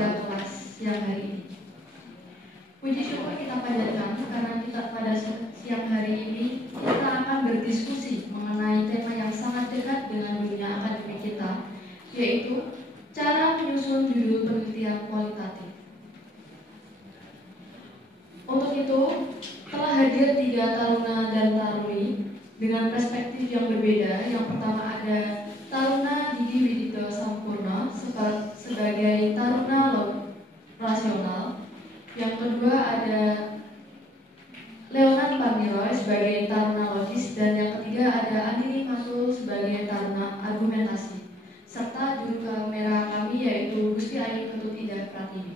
pada kelas siang hari ini. Puji syukur kita panjatkan karena kita pada siang hari ini kita akan berdiskusi mengenai tema yang sangat dekat dengan dunia akademik kita, yaitu cara menyusun judul penelitian kualitatif. Untuk itu, telah hadir 3 taruna dan taruni dengan perspektif yang berbeda. Yang pertama ada Taruna Didi Widito Sampurna sebagai taruna rasional. Yang kedua ada Leonan Pamiroy sebagai taruna logis, dan yang ketiga ada Andini Matul sebagai taruna argumentasi, serta juru kamera kami yaitu Gusti Ayu Ketut Indah Pratiwi.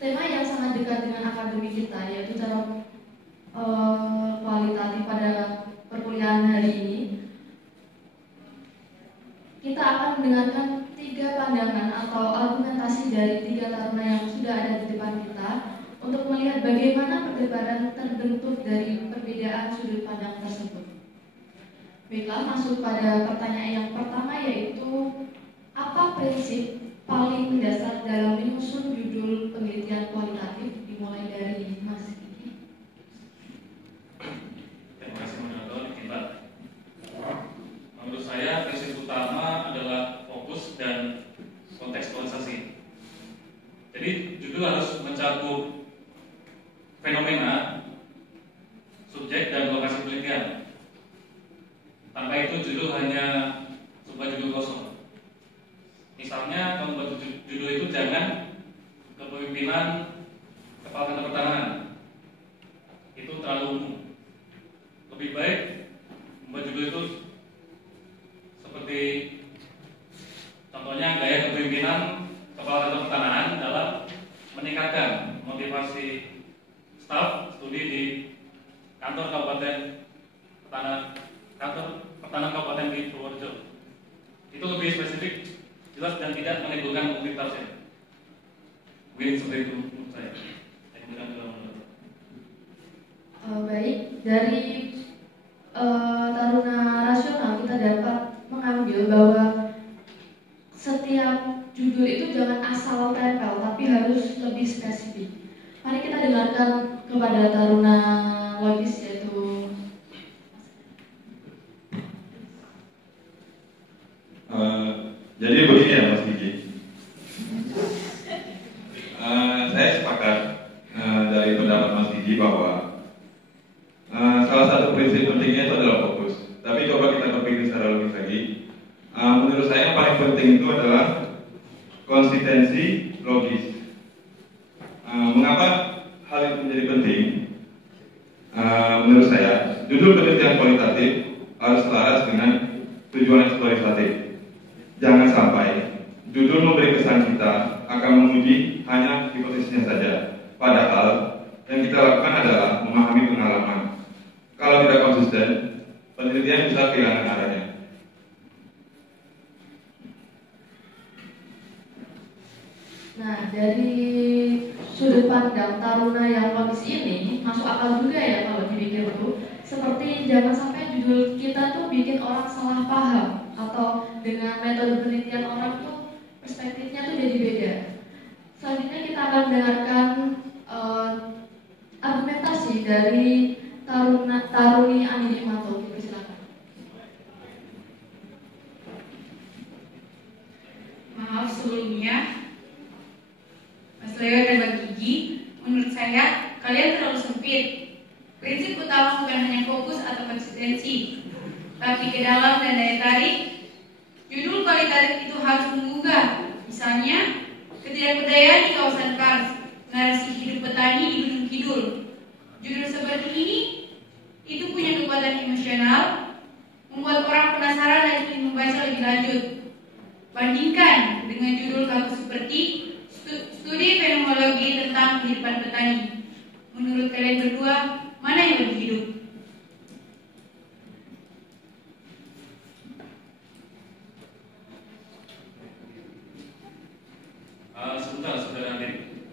Tema yang sangat dekat dengan akademik kita yaitu cara kualitatif pada perkuliahan hari ini. Kita akan mendengarkan 3 pandangan atau argumentasi dari 3 taruna yang sudah ada di depan kita untuk melihat bagaimana perdebatan terbentuk dari perbedaan sudut pandang tersebut. Baiklah, masuk pada pertanyaan yang pertama, yaitu apa prinsip paling mendasar dalam menyusun judul penelitian kualitatif? Dimulai dari Mas Kiki. Terima kasih moderator. Menurut saya prinsip utama adalah fokus dan kontekstualisasi. Jadi judul harus mencakup fenomena, subjek, dan lokasi penelitian. Tanpa itu judul hanya sebuah judul kosong. Misalnya kalau membuat judul itu jangan kepemimpinan kepala kantor pertahanan, itu terlalu umum. Lebih baik membuat judul itu seperti contohnya gaya kepemimpinan kepala kantor pertahanan dalam meningkatkan motivasi staf studi di kantor pertahanan kabupaten di Purworejo. Itu lebih spesifik, jelas, dan tidak menimbulkan konflik tafsir. Mungkin seperti itu menurut saya. Baik, dari taruna rasional kita dapat mengambil bahwa setiap judul itu jangan asal tempel, tapi harus lebih spesifik. Mari kita dengarkan kepada taruna logis, yaitu jadi begini ya Mas Gigi. Saya sepakat dari pendapat Mas Gigi bahwa salah satu prinsip pentingnya itu adalah fokus. Tapi coba kita berpikir secara logis lagi. Menurut saya yang paling penting itu adalah konsistensi logis. Mengapa hal itu menjadi penting? Menurut saya, judul penelitian kualitatif harus selaras dengan tujuan eksploratif. Jangan sampai judul memberi kesan kita akan menguji hanya hipotesisnya saja, padahal yang kita lakukan adalah memahami pengalaman. Kalau tidak konsisten, penelitian bisa kehilangan arahnya. Nah, dari sudut pandang taruna yang logis ini masuk akal juga ya kalau dipikir itu. Seperti jangan sampai judul kita tuh bikin orang salah paham, atau dengan metode penelitian orang tuh perspektifnya tuh jadi beda. Selanjutnya kita akan mendengarkan argumentasi dari taruni Andini Matul. Silakan. Maaf sebelumnya, Mas Leo dan Mbak Gigi, menurut saya kalian terlalu sempit. Prinsip utama bukan hanya fokus atau konsistensi, tapi ke dalam dan daya tarik. Judul kualitatif itu harus menggugah. Misalnya, ketidakberdayaan di kawasan Kars, narasi hidup petani di Gunung Kidul. Judul seperti ini itu punya kekuatan emosional, membuat orang penasaran dan ingin membaca lebih lanjut. Bandingkan dengan judul kaku seperti studi fenomenologi tentang kehidupan petani. Menurut kalian berdua, mana yang lebih hidup? Sebentar, saudara Andin.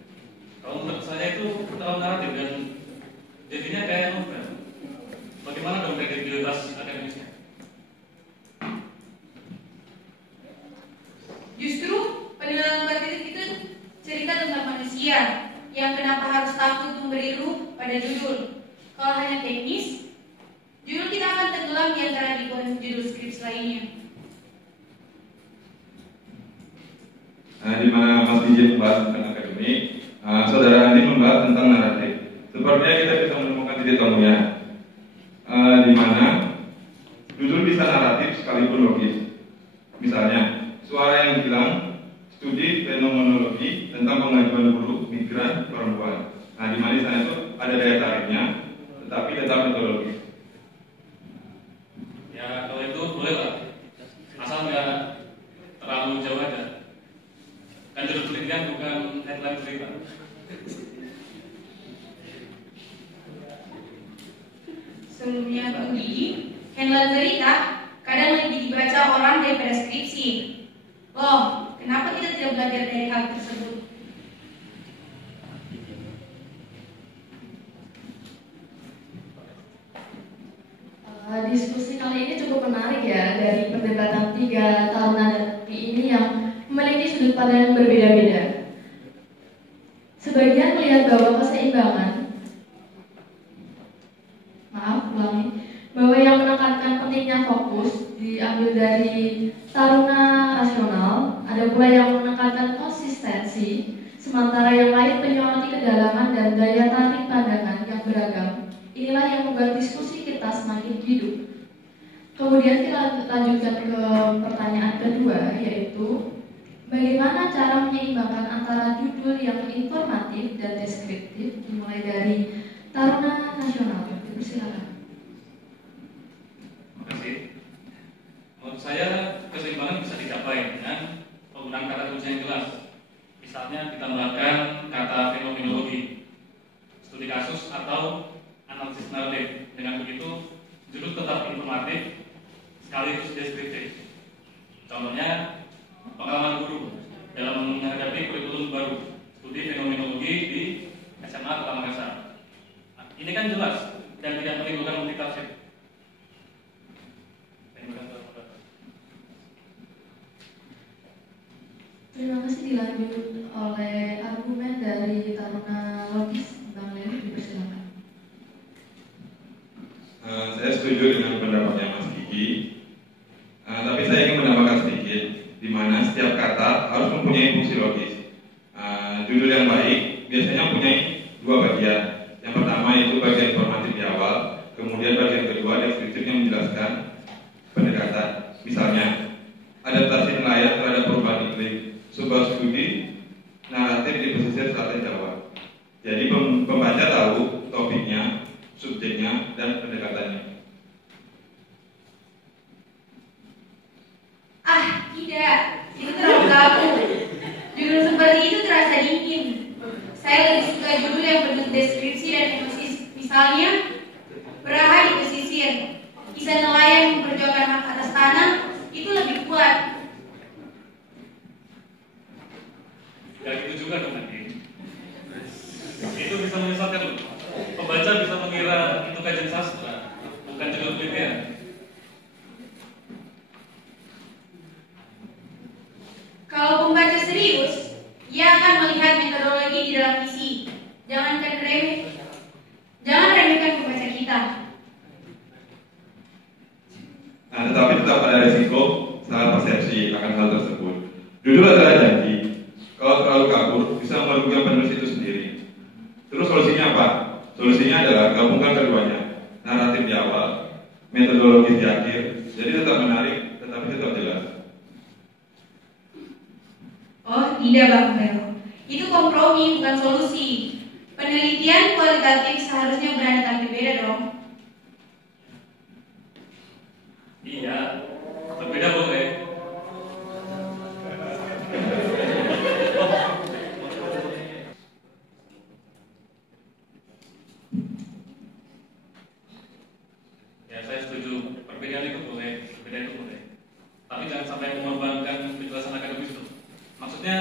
Kalau menurut saya itu terlalu naratif dan jadinya kayak novel. Bagaimana dong kredibilitas akademisnya? Justru manusia, yang kenapa harus takut memberi ruh pada judul? Kalau hanya teknis, judul kita akan tenggelam di antara ribuan judul skripsi lainnya. Di mana Mas Diji membahas tentang akademik, Saudara Andi membahas tentang naratif. Sepertinya kita bisa menemukan titik temunya, di mana judul bisa naratif sekalipun logis. Misalnya, suara yang hilang, studi fenomenologi tentang pengajuan buruh migran perempuan. Nah, di mana di sana itu ada daya tariknya, tetapi tetap metodologis. Ya kalau itu boleh lah, asal nggak terlalu jauh aja. Kan judul penelitian bukan headline berita. Sebelumnya Pak Udi, headline berita kadang lebih dibaca orang daripada skripsi. Loh, kenapa kita tidak belajar dari hal tersebut? Diskusi kali ini cukup menarik ya, dari perdebatan 3 taruna dan ini yang memiliki sudut pandang yang berbeda-beda. Sebagian melihat bahwa bahwa yang menekankan pentingnya fokus diambil dari taruna rasional, ada pula yang menekankan konsistensi, sementara yang lain menyoroti kedalaman dan daya tarik pandangan yang beragam. Inilah yang membuat diskusi kita semakin hidup. Kemudian kita lanjutkan ke pertanyaan kedua, yaitu bagaimana cara menyeimbangkan antara judul yang informatif dan deskriptif, dimulai dari taruna nasional. Persilakan. Terima kasih. Menurut saya keseimbangan bisa dicapai dengan penggunaan kata kunci yang jelas. Misalnya kita menggunakan kata fenomenologi, studi kasus atau analisis naratif. Dengan begitu judul tetap informatif sekaligus deskriptif. Contohnya pengalaman guru dalam menghadapi kurikulum baru studi fenomenologi di SMA Kota Makassar. Nah, ini kan jelas dan tidak menimbulkan multitafsir. Terima kasih, dilanjut oleh argumen dari taruna logis, Bang Levi, dipersilakan. Saya setuju dengan pendapatnya Mas Gigi, tapi saya ingin menambahkan sedikit, di mana setiap kata harus mempunyai fungsi logis. Judul yang baik biasanya mempunyai 2 bagian. Yang pertama itu bagian informatif di awal, kemudian bagian kedua deskriptif yang menjelaskan pendekatan. Misalnya, adaptasi nelayan terhadap perubahan iklim, sebuah studi naratif di pesisir selatan Jawa. Jadi pembaca tahu topiknya, subjeknya, dan pendekatannya. Tidak, itu terlalu kaku. Judul seperti itu terasa dingin. Saya lebih suka judul yang penuh deskripsi dan emosi. Misalnya, Beraha di pesisir, kisah nelayan memperjuangkan hak atas tanah, itu lebih kuat. Gak gitu juga dong nanti. Itu bisa menyesatkan loh. Pembaca bisa mengira itu kajian sastra, bukan judul penelitian. Kalau pembaca serius, ia akan melihat metodologi di dalam isi. Jangan remehkan pembaca kita. Nah, tetapi tetap ada risiko salah persepsi akan hal tersebut. Judul adalah janji. Kalau terlalu kabur, bisa merugikan penulis itu sendiri. Terus solusinya apa? Solusinya adalah gabungkan keduanya. Naratif di awal, metodologi di akhir. Jadi tetap menarik, tetapi tetap jelas. Oh, tidak Bang Vero. Itu kompromi, bukan solusi. Penelitian kualitatif seharusnya berani tapi beda dong. Iya, berbeda boleh. Ya, saya setuju. Perbedaan itu boleh, berbeda itu boleh. Tapi jangan sampai mengorbankan kejelasan akademis itu. Maksudnya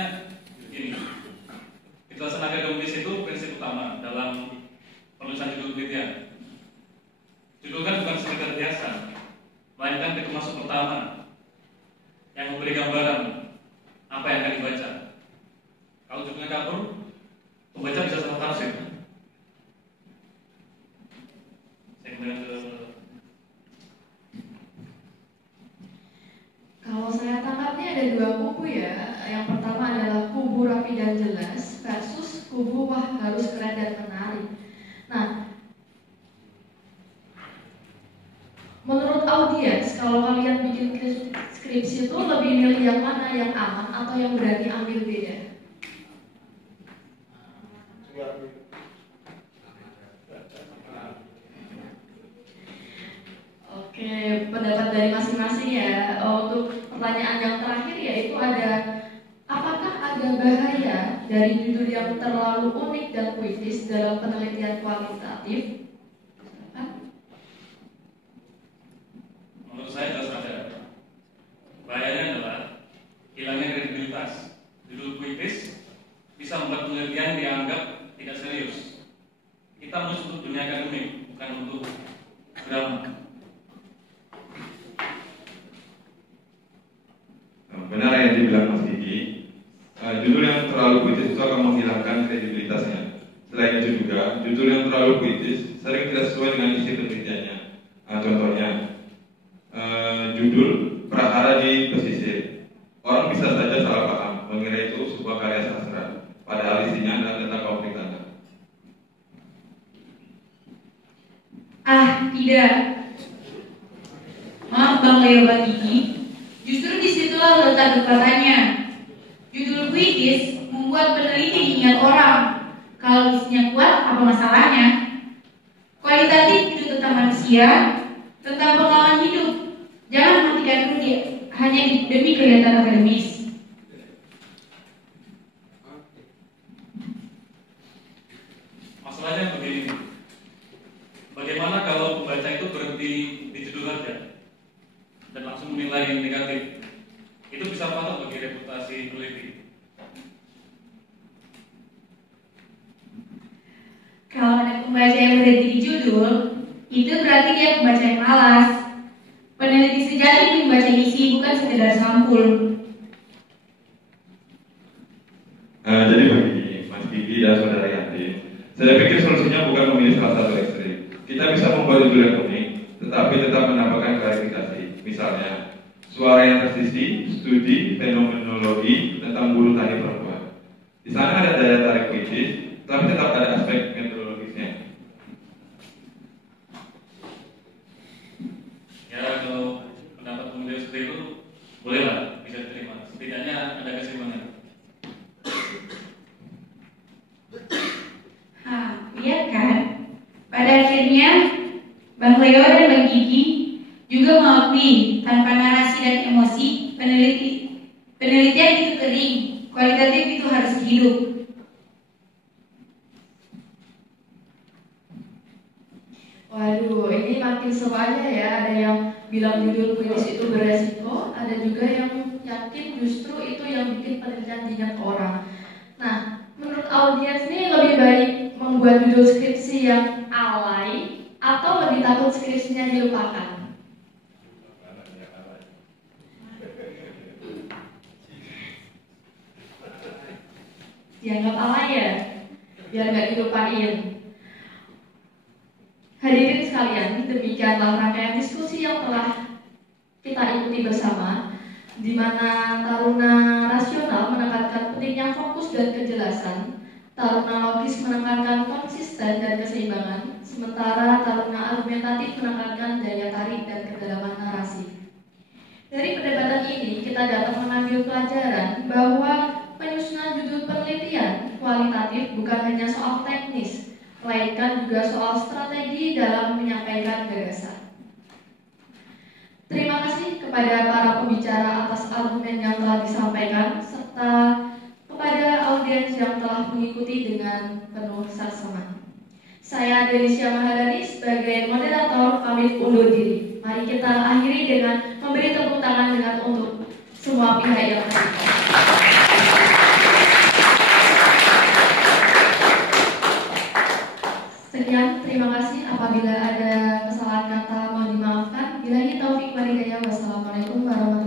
gini, kejelasan akademis itu prinsip utama dalam penulisan judul penelitian. Judul kan bukan sekedar biasa, melainkan pintu masuk pertama yang memberi gambaran apa yang akan dibaca. Kalau judulnya kabur, pembaca bisa salah tafsir. Saya kembali ke Kalau saya tangkapnya ada dua kubu ya. Yang pertama adalah kubu rapi dan jelas versus kubu wah harus keren dan menarik. Nah, menurut audiens, kalau kalian bikin skripsi itu lebih milih yang mana, yang aman atau yang berani ambil beda? Oke, pendapat dari masing-masing ya. Untuk pertanyaan yang terakhir yaitu ada, apakah ada bahaya dari judul yang terlalu unik dan puitis dalam penelitian kualitatif? menurut saya jelas ada. Bahayanya adalah hilangnya kredibilitas. Judul puitis bisa membuat penelitian dianggap tidak serius. Kita menulis untuk dunia akademik, bukan untuk drama. Benar yang dibilang Mas Gigi, judul yang terlalu puitis itu akan menghilangkan kredibilitasnya. Selain itu juga, judul yang terlalu puitis sering tidak sesuai dengan isi penelitiannya. Contohnya, judul Prahara di Pesisir. Orang bisa saja salah paham, mengira itu sebuah karya sastra, padahal isinya adalah tentang konflik tanah. Tidak. Maaf Bang Leo Bang Gigi, justru disitulah letak kekuatannya. Judul puitis membuat peneliti diingat orang. Kalau isinya kuat, apa masalahnya? Kualitatif itu tentang manusia, tentang pengalaman hidup. Jangan matikan rugi hanya demi kelihatan akademis. Masalahnya begini, bagaimana kalau pembaca itu berhenti di judul saja dan langsung menilai yang negatif? Itu bisa fatal bagi reputasi peneliti. Kalau ada pembaca yang berhenti di judul, itu berarti dia pembaca yang malas. Peneliti sejati membaca isi, bukan sekedar sampul. Jadi begini, Mas Gigi dan Saudara Yanti, saya pikir solusinya bukan memilih salah satu ekstrim. Kita bisa membuat judul yang unik, tetapi tetap menambahkan klarifikasi. Misalnya, suara yang tersisih, studi fenomenologi tentang buruh tani perempuan. Di sana ada daya tarik puitis, tapi tetap ada aspek metodologisnya. Ya, kalau pendapat penulis seperti itu bolehlah, bisa diterima. Setidaknya ada keseimbangan. Lihat kan? Pada akhirnya, Bang Leo dan Bang Gigi juga mengakui tanpa narasi dan emosi, penelitian itu kering, kualitatif itu harus hidup. Waduh, ini makin seru aja ya. Ada yang bilang judul puitis itu beresiko, ada juga yang yakin justru itu yang bikin penelitian diingat orang. Nah, menurut audiens ini lebih baik membuat judul skripsi yang alay atau lebih takut skripsinya dilupakan? Dianggap alay ya, biar nggak dilupain. Hadirin sekalian, demikianlah rangkaian diskusi yang telah kita ikuti bersama, di mana taruna rasional menekankan pentingnya fokus dan kejelasan, taruna logis menekankan konsisten dan keseimbangan, sementara taruna argumentatif menekankan daya tarik dan kedalaman narasi. Dari perdebatan ini, kita dapat mengambil pelajaran bahwa penyusunan judul penelitian kualitatif bukan hanya soal teknis, melainkan juga soal strategi dalam menyampaikan gagasan. Terima kasih kepada para pembicara atas argumen yang telah disampaikan, serta kepada audiens yang telah mengikuti dengan penuh saksama. Saya Delisha Mahadani sebagai moderator pamit undur diri. Mari kita akhiri dengan memberi tepuk tangan dengan untuk semua pihak yang terlibat. Sekian, terima kasih. Apabila ada kesalahan kata mohon dimaafkan. Billahi taufik wal hidayah. Wassalamualaikum warahmatullahi wabarakatuh.